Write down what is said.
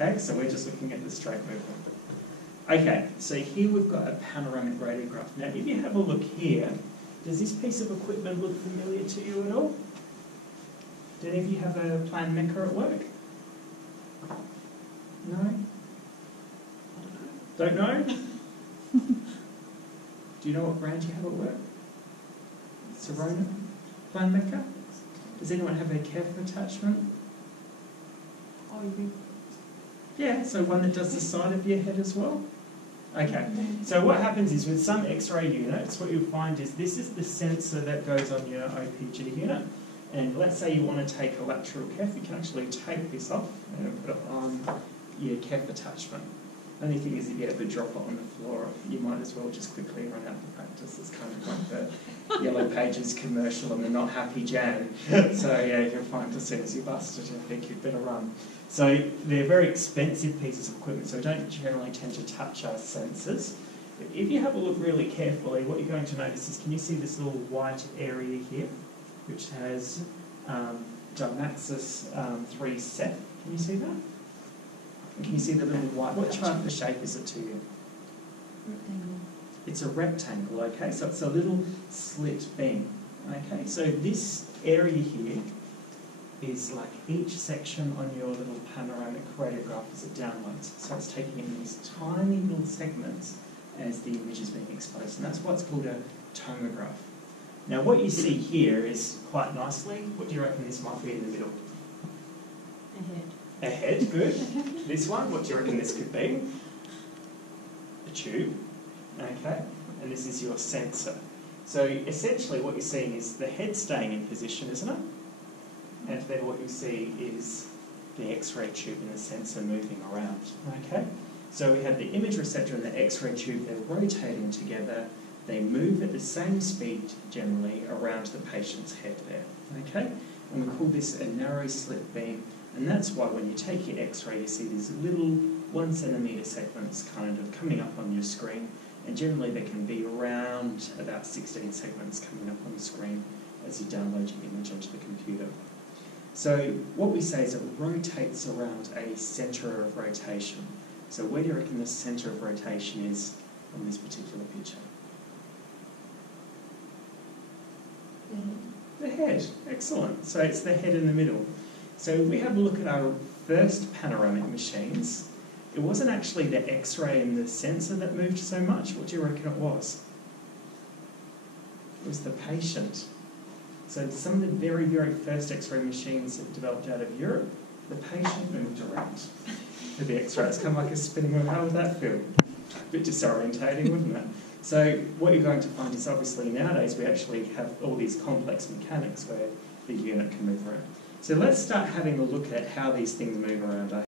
Okay, so we're just looking at the straight movement. Okay, so here we've got a panoramic radiograph. Now, if you have a look here, does this piece of equipment look familiar to you at all? Do any of you have a plan Mecca at work? No? Don't know? Do you know what brand you have at work? Serona? Plan Mecca? Does anyone have a Kef attachment? Oh, you think? Yeah, so one that does the side of your head as well? Okay, so what happens is with some X-ray units, what you'll find is this is the sensor that goes on your OPG unit. And let's say you want to take a lateral Kef, you can actually take this off and put it on your Kef attachment. Only thing is if you ever drop it on the floor, you might as well just quickly run out the practice. It's kind of like the Yellow Pages commercial and the Not Happy Jan. So yeah, you'll find as soon as you bust it, you think you'd better run. So they're very expensive pieces of equipment, so don't generally tend to touch our sensors. But if you have a look really carefully, what you're going to notice is, can you see this little white area here, which has Dymaxis 3 set? Can you see that? And can you see the little white? What type of shape is it to you? Rectangle. It's a rectangle, okay? So it's a little slit beam, okay? So this area here is like each section on your little panoramic radiograph as it downloads. So it's taking in these tiny little segments as the image is being exposed, and that's what's called a tomograph. Now what you see here is quite nicely, what do you reckon this might be in the middle? A head. A head, good. This one, what do you reckon this could be? A tube, okay? And this is your sensor. So essentially what you're seeing is the head staying in position, isn't it? And then what you see is the X-ray tube and the sensor moving around, okay? So we have the image receptor and the X-ray tube, they're rotating together. They move at the same speed, generally, around the patient's head there, okay? And we call this a narrow slit beam, and that's why when you take your X-ray, you see these little 1 centimetre segments kind of coming up on your screen, and generally there can be around about 16 segments coming up on the screen as you download your image onto the computer. So what we say is it rotates around a centre of rotation. So where do you reckon the centre of rotation is on this particular picture? The head, excellent. So it's the head in the middle. So we have a look at our first panoramic machines. It wasn't actually the X-ray and the sensor that moved so much. What do you reckon it was? It was the patient. So some of the very, very first X-ray machines that developed out of Europe, the patient moved around with the X-ray. It's kind of like a spinning wheel. How would that feel? A bit disorientating, wouldn't it? So what you're going to find is obviously nowadays we actually have all these complex mechanics where the unit can move around. So let's start having a look at how these things move around.